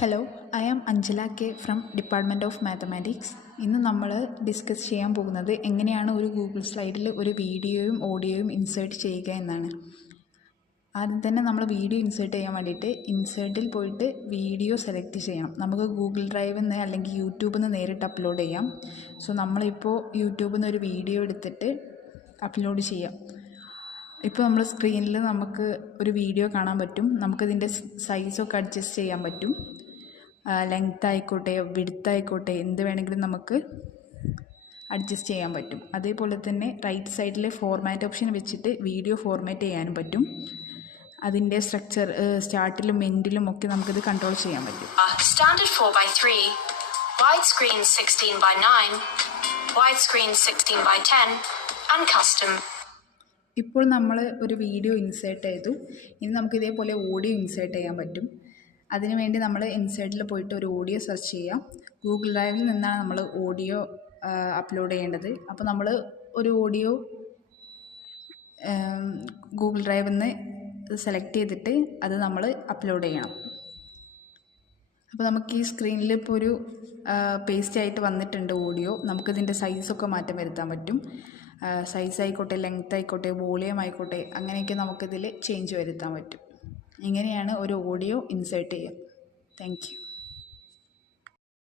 Hello, I am Anjala K from department of mathematics. ഇന്ന് നമ്മൾ discuss ചെയ്യാൻ പോകുന്നത് എങ്ങനെയാണ് ഒരു ഗൂഗിൾ സ്ലൈഡിൽ ഒരു വീഡിയോയും ഓഡിയോയും ഇൻസേർട്ട് ചെയ്യുക എന്നാണ്. ആദ്യം തന്നെ നമ്മൾ വീഡിയോ ഇൻസേർട്ട് ചെയ്യാൻ വേണ്ടിയിട്ട് ഇൻസേർട്ടിൽ പോയിട്ട് വീഡിയോ സെലക്ട് ചെയ്യണം. നമുക്ക് ഗൂഗിൾ ഡ്രൈവിൽ നിന്ന് അല്ലെങ്കിൽ യൂട്യൂബിൽ നിന്ന് നേരിട്ട് അപ്ലോഡ് ചെയ്യാം. സോ നമ്മളിപ്പോൾ യൂട്യൂബിൽ നിന്ന് ഒരു വീഡിയോ എടുത്തിട്ട് അപ്ലോഡ് ചെയ്യാം. ഇപ്പോൾ നമ്മൾ സ്ക്രീനിൽ നമുക്ക് ഒരു വീഡിയോ കാണാൻ പറ്റും. നമുക്കിതിൻ്റെ സൈസൊക്കെ അഡ്ജസ്റ്റ് ചെയ്യാൻ പറ്റും. ലെങ്ത് ആയിക്കോട്ടെ, വിഡ്ത്ത് ആയിക്കോട്ടെ, എന്ത് വേണമെങ്കിലും നമുക്ക് അഡ്ജസ്റ്റ് ചെയ്യാൻ പറ്റും. അതേപോലെ തന്നെ റൈറ്റ് സൈഡിലെ ഫോർമാറ്റ് ഓപ്ഷൻ വെച്ചിട്ട് വീഡിയോ ഫോർമാറ്റ് ചെയ്യാനും പറ്റും. അതിൻ്റെ സ്ട്രക്ചർ സ്റ്റാർട്ടിലും എൻഡിലും ഒക്കെ നമുക്കിത് കൺട്രോൾ ചെയ്യാൻ പറ്റും. Standard 4:3, widescreen 16:9, widescreen 16:10 and custom. ഇപ്പോൾ നമ്മൾ ഒരു വീഡിയോ ഇൻസേർട്ട് ചെയ്തു. ഇനി നമുക്ക് ഇതേപോലെ ഓഡിയോ ഇൻസേർട്ട് ചെയ്യാൻ പറ്റും. അതിനുവേണ്ടി നമ്മൾ ഇൻസേർട്ടിൽ പോയിട്ട് ഒരു ഓഡിയോ സെർച്ച് ചെയ്യാം. ഗൂഗിൾ ഡ്രൈവിൽ നിന്നാണ് നമ്മൾ ഓഡിയോ അപ്ലോഡ് ചെയ്യേണ്ടത്. അപ്പോൾ നമ്മൾ ഒരു ഓഡിയോ ഗൂഗിൾ ഡ്രൈവിൽ നിന്ന് സെലക്ട് ചെയ്തിട്ട് അത് നമ്മൾ അപ്ലോഡ് ചെയ്യണം. അപ്പോൾ നമുക്ക് ഈ സ്ക്രീനിൽ ഇപ്പോൾ ഒരു പേസ്റ്റ് ആയിട്ട് വന്നിട്ടുണ്ട് ഓഡിയോ. നമുക്കിതിൻ്റെ സൈസൊക്കെ മാറ്റം വരുത്താൻ പറ്റും. സൈസ് ആയിക്കോട്ടെ, ലെങ്ത് ആയിക്കോട്ടെ, വോളിയം ആയിക്കോട്ടെ, അങ്ങനെയൊക്കെ നമുക്കിതിൽ ചേഞ്ച് വരുത്താൻ പറ്റും. ഇങ്ങനെയാണ് ഒരു ഓഡിയോ ഇൻസേർട്ട് ചെയ്യുക. Thank you.